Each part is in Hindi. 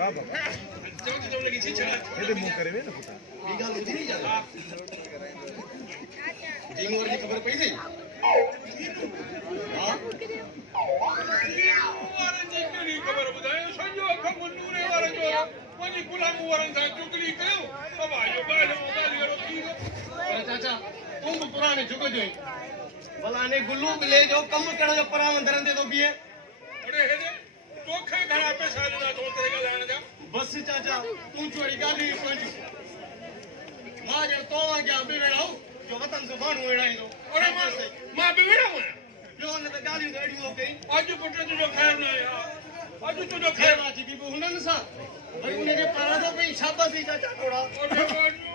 હા બાપા તમને કીધી છે એટલે હું કરે ને પુતા બીગા લીધી નહીં જા જીંગોર ની ખબર પડી ગઈ હા વારે જીંગરી ખબર બધાય સંજો ખબર નૂરે વારે જો કોની ગુલામ વરણ થા ચુકલી કયો બાબા જો બાલે મોબાઈલ કી અરે ચાચા તું પુરાને જુગો જોઈ ભલાને ગુલ્લુ ले जो कम करण जो परावन धरन दे तो बिए अरे हे तोखे घणा पैसा दा तो तेरे का लाण जा बस चाचा तू चोरी गाली पंज मां जे तो आ गया बिवेड़ो जो वतन से बाणू वेड़ाई दो अरे मां बिवेड़ो जो ने तो गाली गाड़ी हो गई आज पुत्र जो खैर ना आज तो खैर राजी की हुनन सा भाई उन्हें के पारा तो पे शाबाशी चाचा थोड़ा अरे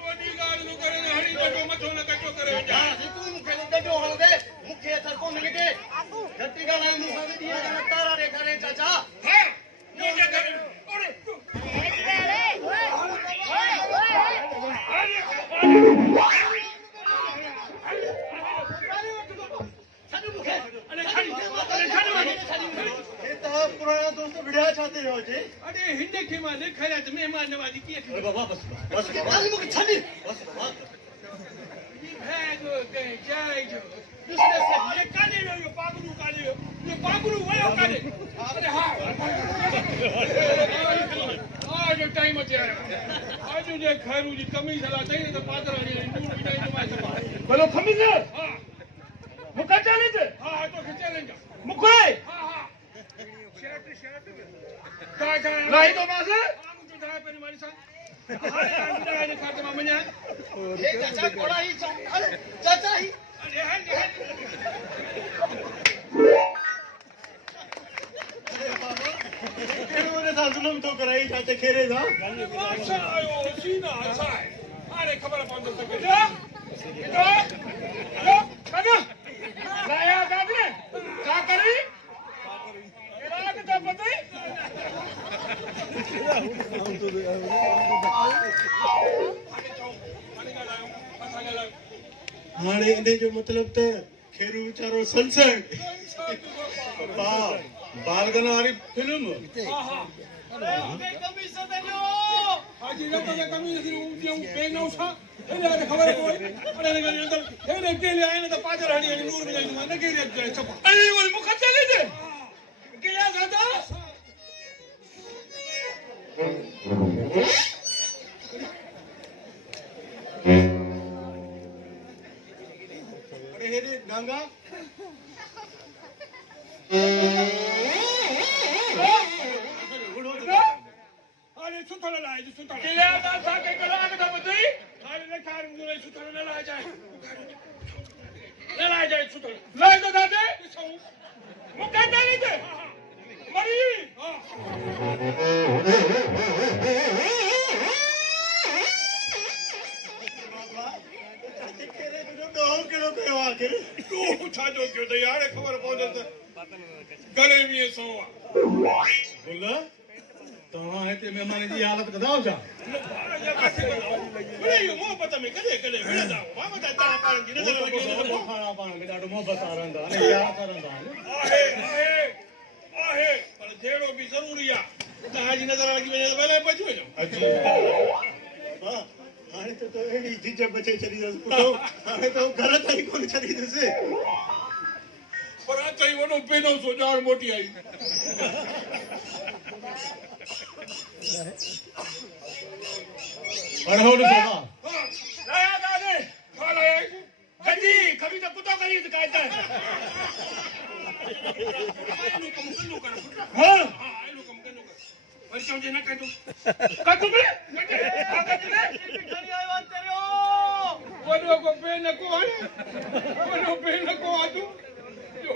वडी गाल नु करे हणी तो मथो न कटो करे जा तू मुखे गड्डो हल दे मुखे थर को मिलके गट्टी गाला नु सब दिया ना तारा रे करे चाचा हां ये क्या करे अरे पुराना दोस्त भिड़ा चाहते हो जी अरे हिंदे के माने खरा तो मेहमान नवाजी की अरे बाबा बस आज मुझे छानी बस है जो गए जाए जो दूसरे से ये काले यो पागलू वाला काले अरे हां आज टाइम अचे आज जे खैरू जी कमी सला चाहिए तो पादरानी दूर बिना जमा सभा बोलो खमीज हां मुका चैलेंज हां तो चैलेंज मुके हां हां शर्ट का नहीं तो मासे मुझे धाय पे मारी सा हां अंदर ने खाते मामन्या ये चाचा कोड़ा ही अरे चाचा ही अरे है केरे साथ जुलम तो कराई चाचा खेरे था अच्छा आयो सीना अच्छा है अरे खबर पहुंच तक जा कदा लाया दादरे क्या करी रात का पता है हाणे इने जो मतलब त खेरू विचारो सनसेट बालगन वाली फिल्म हां अरे कमी सदनो हाजी रतो के कमी से ऊं पेनो छा એને ખબર કોઈ અરે ને અંદર એને કેલે આઈને તો પાછળ હડી અને નૂર ગઈ મને કે રે છપ અરે ઓલ મુખ ચાલે છે કેલા ગાતા અરે રે ગંગા अरे सुतला लाए सुतला केला था के कला का बतई खाली ने कार मुरे सुतला न ला जाए सुतला लाए तो दादे मुका चली दे मरी हां बाबा चाचे केरे जो 2 किलो के आके तू छाजो क्यों तो यार खबर पहुंच गले में सोवा बोला तो है ते मेहमान जी हालत कदाओ जा अरे यो मोहब्बत में कदे कदे वेदा मां बता तारा पाण जी नजर लगी तो खाना पाण के डाडो मोहब्बत आरंदा ने प्यार करंदा आहे पर जेड़ो भी जरूरी आ ताजी नजर लगी वने पहले पछो जो अच्छा हां हाने तो एडी जिजे बचे चली दस पुटो हाने तो घर ताई कोन चली दसे पर आ ताई वनो पेनो सो जान मोटी आई और हो न बाबा लाया दादे खा लाया गंजी कभी तो कुत्ता करी तो कहता है आलू कम कर हां आलू कम कर और क्यों जे ना कर दो बे घरी आयो तेरे ओ वनो को पे न को आ तू जो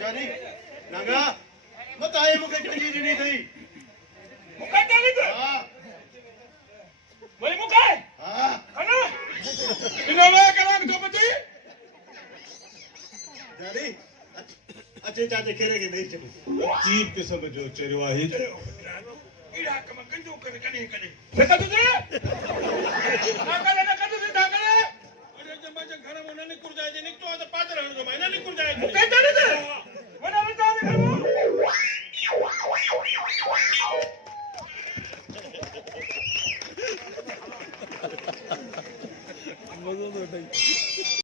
जानी नागा मत आए मुके गंजी नहीं थई मुका चली दे हां वही मुका हां है इन्होंने करा तो बची जानी अच्छे चाचे खेरे के नहीं चले जीप के समझो चरवाही इड़ा कम कंजो करे कने देखा तुझे ना करे अरे जब मैं घर में नहीं कुर जाए निक तो आज पादर हण जो मैं नहीं कुर जाए मुका चली दे वना बता दे तो